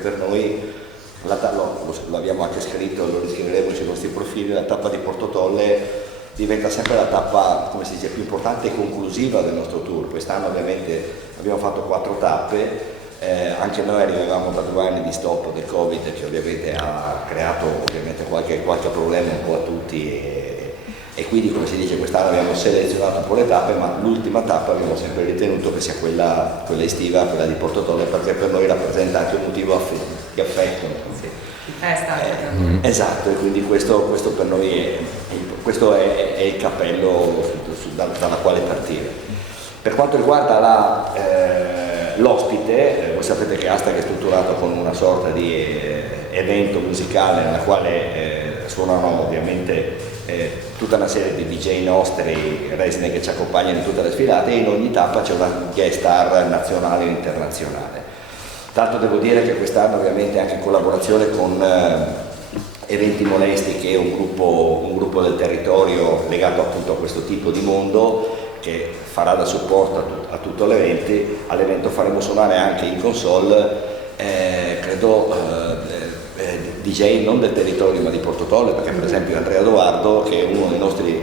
Per noi, lo abbiamo anche scritto, lo riscriveremo sui nostri profili, la tappa di Porto Tolle diventa sempre la tappa, come si dice, più importante e conclusiva del nostro tour. Quest'anno ovviamente abbiamo fatto 4 tappe, anche noi arrivavamo da 2 anni di stop del Covid che ovviamente ha creato ovviamente qualche problema un po' a tutti e quindi, come si dice, quest'anno abbiamo selezionato un po' le tappe, ma l'ultima tappa abbiamo sempre ritenuto che sia quella estiva, quella di Porto Tolle, perché per noi rappresenta anche un motivo di affetto. Esatto, e quindi questo per noi è il cappello dalla quale partire. Per quanto riguarda l'ospite, voi sapete che Hashtag è strutturato con una sorta di evento musicale nella quale suonano ovviamente tutta una serie di DJ nostri resident che ci accompagnano in tutte le sfilate, e in ogni tappa c'è una guest star nazionale e internazionale. Tanto devo dire che quest'anno ovviamente anche in collaborazione con Eventi Molesti, che è un gruppo del territorio legato appunto a questo tipo di mondo, che farà da supporto a tutto all'evento faremo suonare anche in console DJ non del territorio ma di Porto Tolle, perché per esempio Andrea Doardo, che è uno dei nostri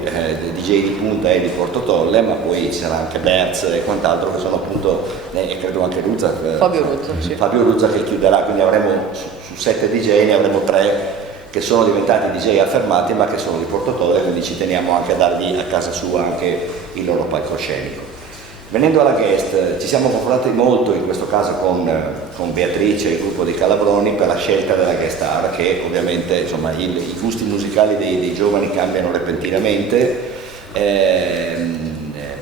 DJ di punta, è di Porto Tolle, ma poi ci sarà anche Berz e quant'altro che sono appunto, e credo anche Ruzza, Fabio Ruzza che chiuderà, quindi avremo su 7 DJ ne avremo 3 che sono diventati DJ affermati ma che sono di Porto Tolle, quindi ci teniamo anche a dargli a casa sua anche il loro palcoscenico. Venendo alla guest, ci siamo confrontati molto in questo caso con Beatrice e il gruppo dei Calabroni per la scelta della guest star, che ovviamente insomma i gusti musicali dei giovani cambiano repentinamente,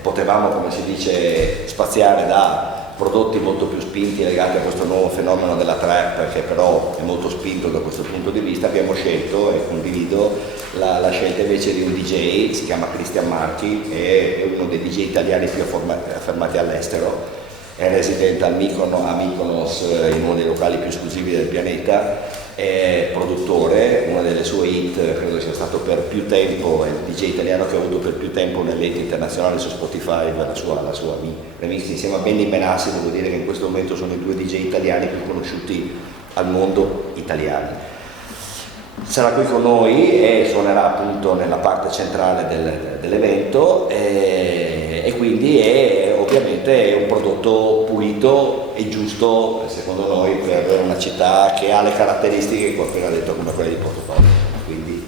potevamo, come si dice, spaziare da prodotti molto più spinti legati a questo nuovo fenomeno della trap, che però è molto spinto da questo punto di vista. Abbiamo scelto, e condivido la scelta invece di un DJ, si chiama Cristian Marchi, è uno dei DJ italiani più affermati all'estero, è residente a Mykonos, in uno dei locali più esclusivi del pianeta, è produttore, una delle sue hit credo sia stato per più tempo, è il DJ italiano che ha avuto per più tempo nelle hit internazionali su Spotify, la sua remix insieme a Benny Benassi. Devo dire che in questo momento sono i 2 DJ italiani più conosciuti al mondo italiani. Sarà qui con noi e suonerà appunto nella parte centrale dell'evento e quindi ovviamente è un prodotto pulito e giusto secondo noi per una città che ha le caratteristiche che qualcuno ha detto come quelle di Porto Tolle. Quindi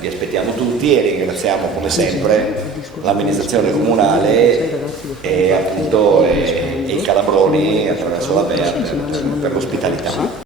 vi aspettiamo tutti e ringraziamo come sempre l'amministrazione comunale e appunto i Calabroni attraverso la BEA per l'ospitalità.